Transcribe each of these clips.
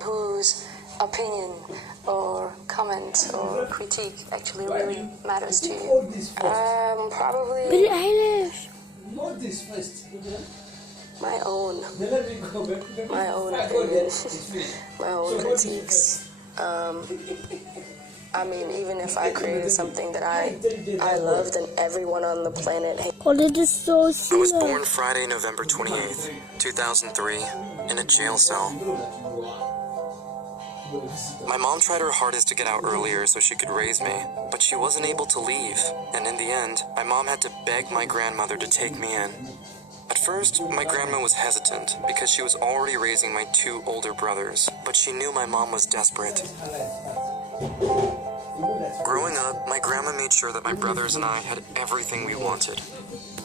Whose opinion or comment or critique actually really matters to you? Probably Billie Eilish. my own opinion, my own critiques. I mean, even if I created something that I loved and everyone on the planet hated. Oh, that is so I was slow. born Friday, November 28th, 2003, in a jail cell. My mom tried her hardest to get out earlier so she could raise me, but she wasn't able to leave, and in the end, my mom had to beg my grandmother to take me in. At first, my grandma was hesitant because she was already raising my 2 older brothers, but she knew my mom was desperate. Growing up, my grandma made sure that my brothers and I had everything we wanted.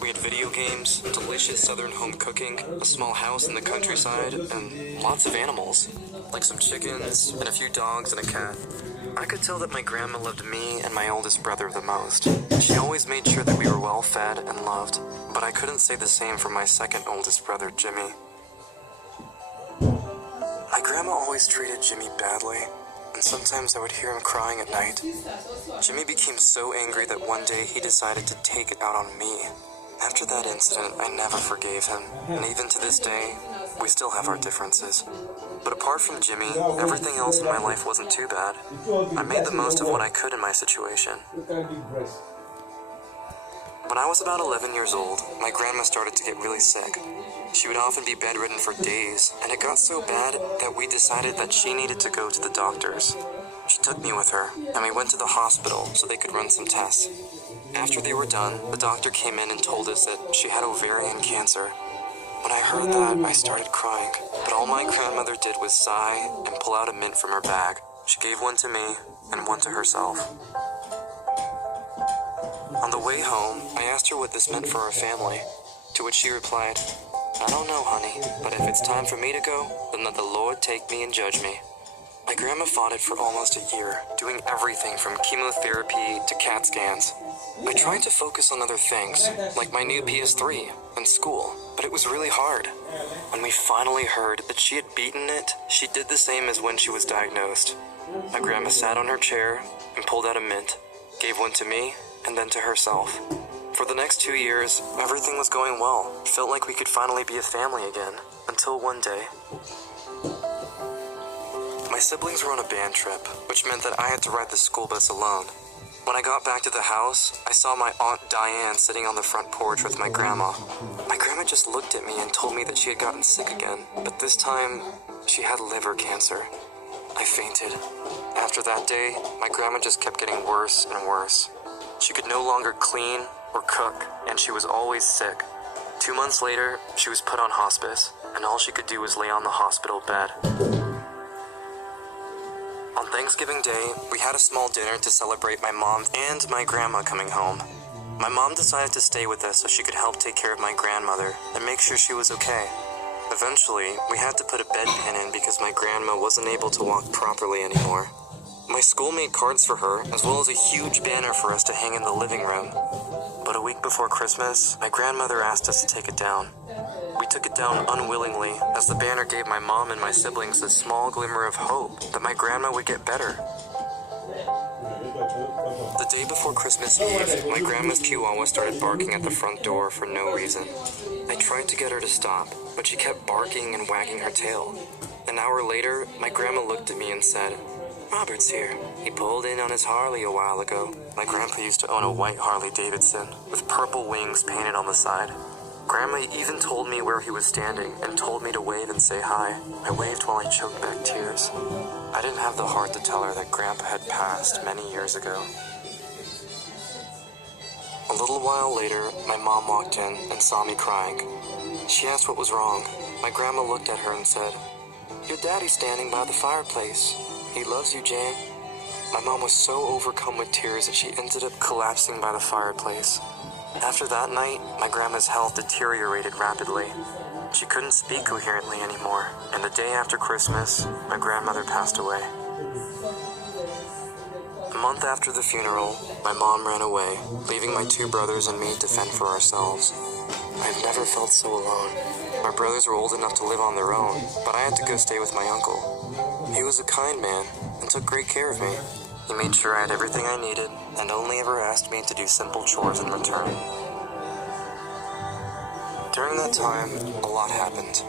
We had video games, delicious southern home cooking, a small house in the countryside, and lots of animals, like some chickens and a few dogs and a cat. I could tell that my grandma loved me and my oldest brother the most. She always made sure that we were well fed and loved, but I couldn't say the same for my second oldest brother, Jimmy. My grandma always treated Jimmy badly, and sometimes I would hear him crying at night. Jimmy became so angry that one day he decided to take it out on me. After that incident, I never forgave him, and even to this day, we still have our differences. But apart from Jimmy, everything else in my life wasn't too bad. I made the most of what I could in my situation. When I was about 11 years old, my grandma started to get really sick. She would often be bedridden for days, and it got so bad that we decided that she needed to go to the doctors. She took me with her, and we went to the hospital so they could run some tests. After they were done, the doctor came in and told us that she had ovarian cancer. When I heard that, I started crying, but all my grandmother did was sigh and pull out a mint from her bag. She gave one to me and one to herself. On the way home, I asked her what this meant for our family, to which she replied, "I don't know, honey, but if it's time for me to go, then let the Lord take me and judge me." My grandma fought it for almost a year, doing everything from chemotherapy to CAT scans. I tried to focus on other things, like my new PS3 and school, but it was really hard. When we finally heard that she had beaten it, she did the same as when she was diagnosed. My grandma sat on her chair and pulled out a mint, gave one to me, and then to herself. For the next 2 years, everything was going well. It felt like we could finally be a family again, until one day. My siblings were on a band trip, which meant that I had to ride the school bus alone. When I got back to the house, I saw my Aunt Diane sitting on the front porch with my grandma. My grandma just looked at me and told me that she had gotten sick again, but this time, she had liver cancer. I fainted. After that day, my grandma just kept getting worse and worse. She could no longer clean or cook, and she was always sick. 2 months later, she was put on hospice, and all she could do was lay on the hospital bed. On Thanksgiving Day, we had a small dinner to celebrate my mom and my grandma coming home. My mom decided to stay with us so she could help take care of my grandmother and make sure she was okay. Eventually, we had to put a bedpan in because my grandma wasn't able to walk properly anymore. My school made cards for her, as well as a huge banner for us to hang in the living room. But a week before Christmas, my grandmother asked us to take it down. We took it down unwillingly, as the banner gave my mom and my siblings a small glimmer of hope that my grandma would get better. The day before Christmas Eve, my grandma's chihuahua started barking at the front door for no reason. I tried to get her to stop, but she kept barking and wagging her tail. An hour later, my grandma looked at me and said, "Robert's here. He pulled in on his Harley a while ago." My grandpa used to own a white Harley Davidson with purple wings painted on the side. Grandma even told me where he was standing and told me to wave and say hi. I waved while I choked back tears. I didn't have the heart to tell her that Grandpa had passed many years ago. A little while later, my mom walked in and saw me crying. She asked what was wrong. My grandma looked at her and said, "Your daddy's standing by the fireplace. He loves you, Jane." My mom was so overcome with tears that she ended up collapsing by the fireplace. After that night, my grandma's health deteriorated rapidly. She couldn't speak coherently anymore, and the day after Christmas, my grandmother passed away. A month after the funeral, my mom ran away, leaving my 2 brothers and me to fend for ourselves. I've never felt so alone. My brothers were old enough to live on their own, but I had to go stay with my uncle. He was a kind man and took great care of me. He made sure I had everything I needed and only ever asked me to do simple chores in return. During that time, a lot happened.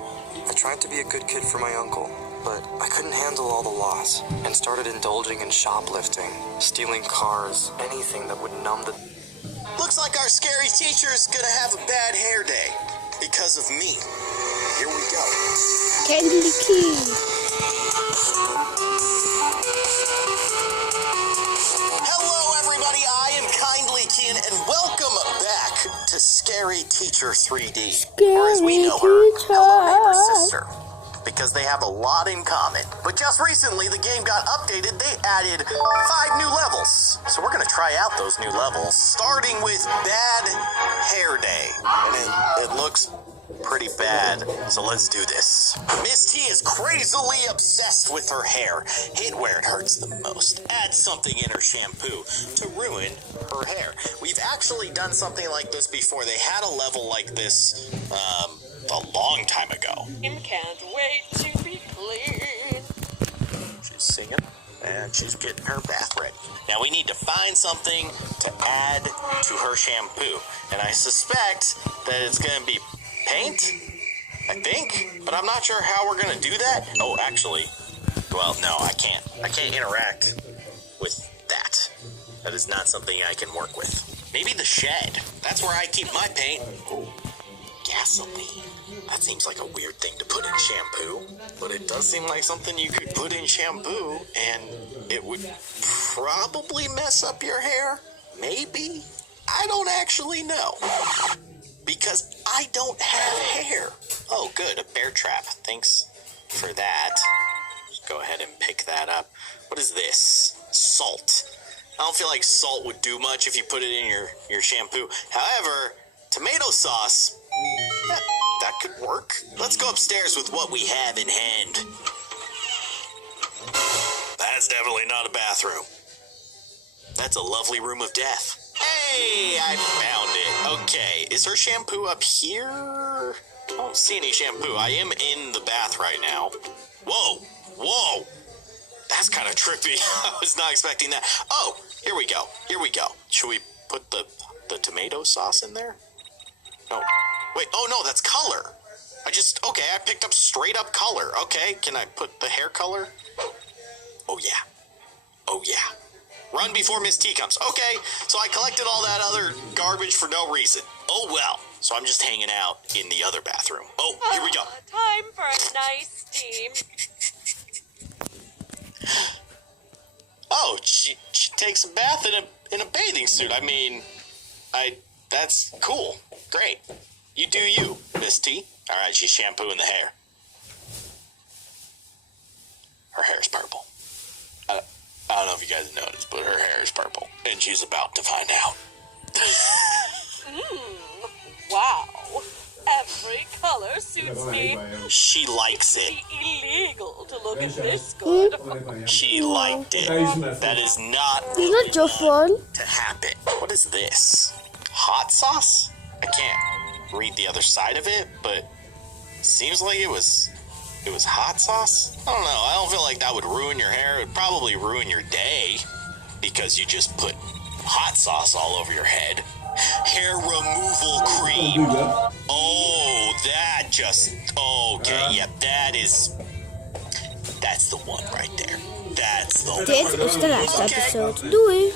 I tried to be a good kid for my uncle, but I couldn't handle all the loss and started indulging in shoplifting, stealing cars, anything that would numb the... Looks like our scary teacher's gonna have a bad hair day because of me. Here we go. Candy Key. Hello, everybody. I am Kindly Keen, and welcome back to Scary Teacher 3D. Or as we know her, Hello Neighbor Sister. Because they have a lot in common. But just recently, the game got updated. They added 5 new levels. So we're going to try out those new levels, starting with Bad Hair Day. And it looks pretty bad. So let's do this. Miss T is crazily obsessed with her hair. Hit where it hurts the most. Add something in her shampoo to ruin her hair. We've actually done something like this before. They had a level like this, a long time ago. Can't wait to be clean. She's singing and she's getting her bath ready. Now we need to find something to add to her shampoo. And I suspect that it's going to be paint, I think. But I'm not sure how we're going to do that. Oh, actually, well, no, I can't. I can't interact with that. That is not something I can work with. Maybe the shed. That's where I keep my paint. Oh, gasoline. That seems like a weird thing to put in shampoo, but it does seem like something you could put in shampoo, and it would probably mess up your hair. Maybe. I don't actually know. Because I don't have hair. Oh, good. A bear trap. Thanks for that. Just go ahead and pick that up. What is this? Salt. I don't feel like salt would do much if you put it in your shampoo. However, tomato sauce... That could work. Let's go upstairs with what we have in hand. That's definitely not a bathroom. That's a lovely room of death. Hey, I found it. Okay, is her shampoo up here? I don't see any shampoo. I am in the bath right now. Whoa, whoa. That's kind of trippy. I was not expecting that. Oh, here we go. Here we go. Should we put the tomato sauce in there? No. Wait, oh no, that's color. Okay, I picked up straight up color. Okay, can I put the hair color? Oh yeah. Oh yeah. Run before Miss T comes. Okay, so I collected all that other garbage for no reason. Oh well. So I'm just hanging out in the other bathroom. Oh, here we go. Time for a nice steam. Oh, she takes a bath in a bathing suit. I mean, that's cool. Great. You do you, Miss T. All right, she's shampooing the hair. Her hair's purple. I don't know if you guys noticed, but her hair is purple, and she's about to find out. Wow. Every color suits me. She likes it. Illegal to look at this good. She liked it. That is not It's not your phone. to happen. What is this? Hot sauce? I can't read the other side of it, but it seems like it was hot sauce. I don't know. I don't feel like that would ruin your hair. It would probably ruin your day because you just put hot sauce all over your head. Hair removal cream. Oh, that just... Okay, yep, that's the one right there. That's the one. Dit is de laatste episode. Doei!